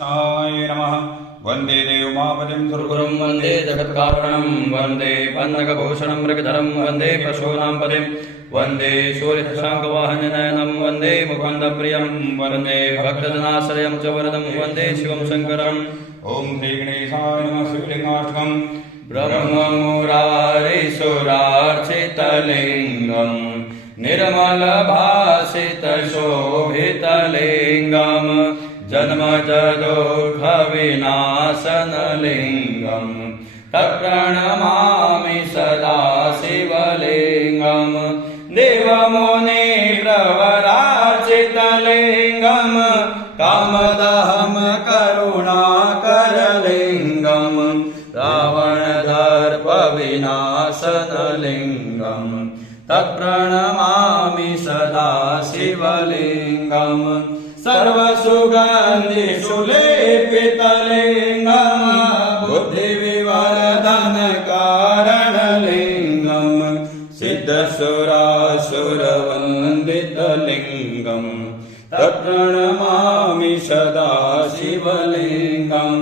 गणेशाय नमः। वन्दे देवमापतिं सुरगुरुं वन्दे जगत्कारणं वन्दे पन्नगभूषणं मृगधरं वन्दे पशूनां पतिं वन्दे सूर्यशशाङ्कवाहननयनं वन्दे मुकुन्दप्रियं वन्दे भक्तजनाश्रयं च वरदं वन्दे शिवं शङ्करम्। ॐ श्रीगणेशाय नमः। शिवलिङ्गाष्टकम्। ब्रह्ममुरारिसुरार्चितलिङ्गं निर्मलभासितशोभितलिङ्गं जन्मजदुःखविनाशनलिङ्गं तत्प्रणमामि सदा शिवलिङ्गं देवमुनिप्रवरार्चितलिङ्गं कामदहं करुणाकरलिङ्गं रावणदर्पविनाशनलिङ्गं तत्प्रणमामि सदा शिवलिङ्गं सर्वसुगन्धिसुलेपितलिङ्गं बुद्धिविवर्धनकारणलिङ्गं सिद्धसुरासुरवन्दितलिङ्गं तत्प्रणमामि सदा शिवलिङ्गं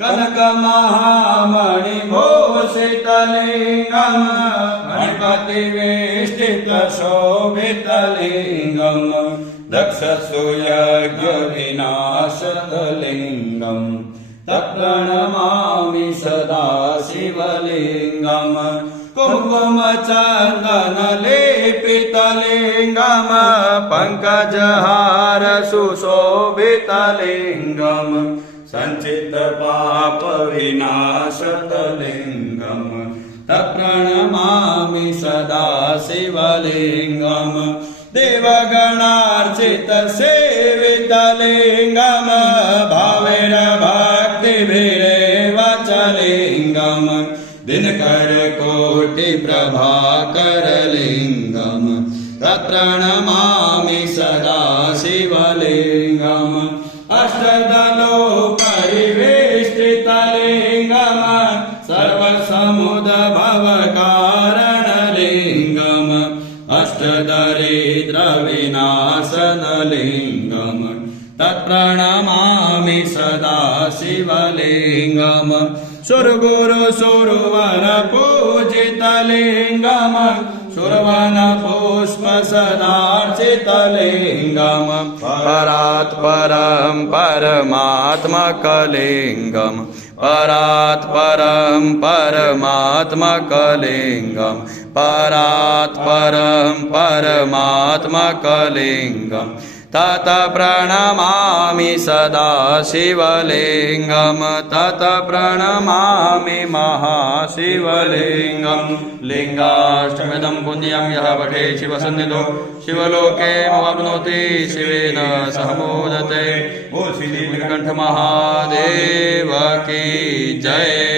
कनकमहामणिभूषितलिङ्गं मणिपतिवेष्टितशोभितलिङ्गं दक्षसूयज्ञविनाशतलिङ्गं तत्प्रणमामि सदा शिवलिङ्गं कुङ्कुमचन्दनलेपितलिङ्गं पङ्कजहारसुशोभितलिङ्गं सञ्चितपापविनाशतलिङ्गं तत्प्रणमामि सदा शिवलिङ्गं देवगणार्चितसेवितलिङ्गं भावेन भक्तिभिरेव च लिङ्गं दिनकरकोटिप्रभाकरलिङ्गं तत्प्रणमामि सदा शिवलिङ्गम् अष्टदलोपरिवेष्टितलिङ्गं सर्वसमुद्भवकारणलिङ्गम् अष्टदरिद्रविनाशनलिङ्गं तत्प्रणमामि सदा शिवलिङ्गम् सुरगुरुसुरवरपूजितलिङ्गं सुरवनपुष्पसदार्चितलिङ्गं परात् परं परमात्मकलिङ्गं परात् परं परमात्मकलिङ्गं परात् परं परमात्मकलिङ्गं तत प्रणमामि सदा शिवलिङ्गं तत प्रणमामि महाशिवलिङ्गं लिङ्गाष्टमिदं पुण्यं यः पठे शिवसन्निधौ शिवलोके वाप्नोति शिवेन सह मोदते। बोल श्री नीलकंठ महादेव की जय।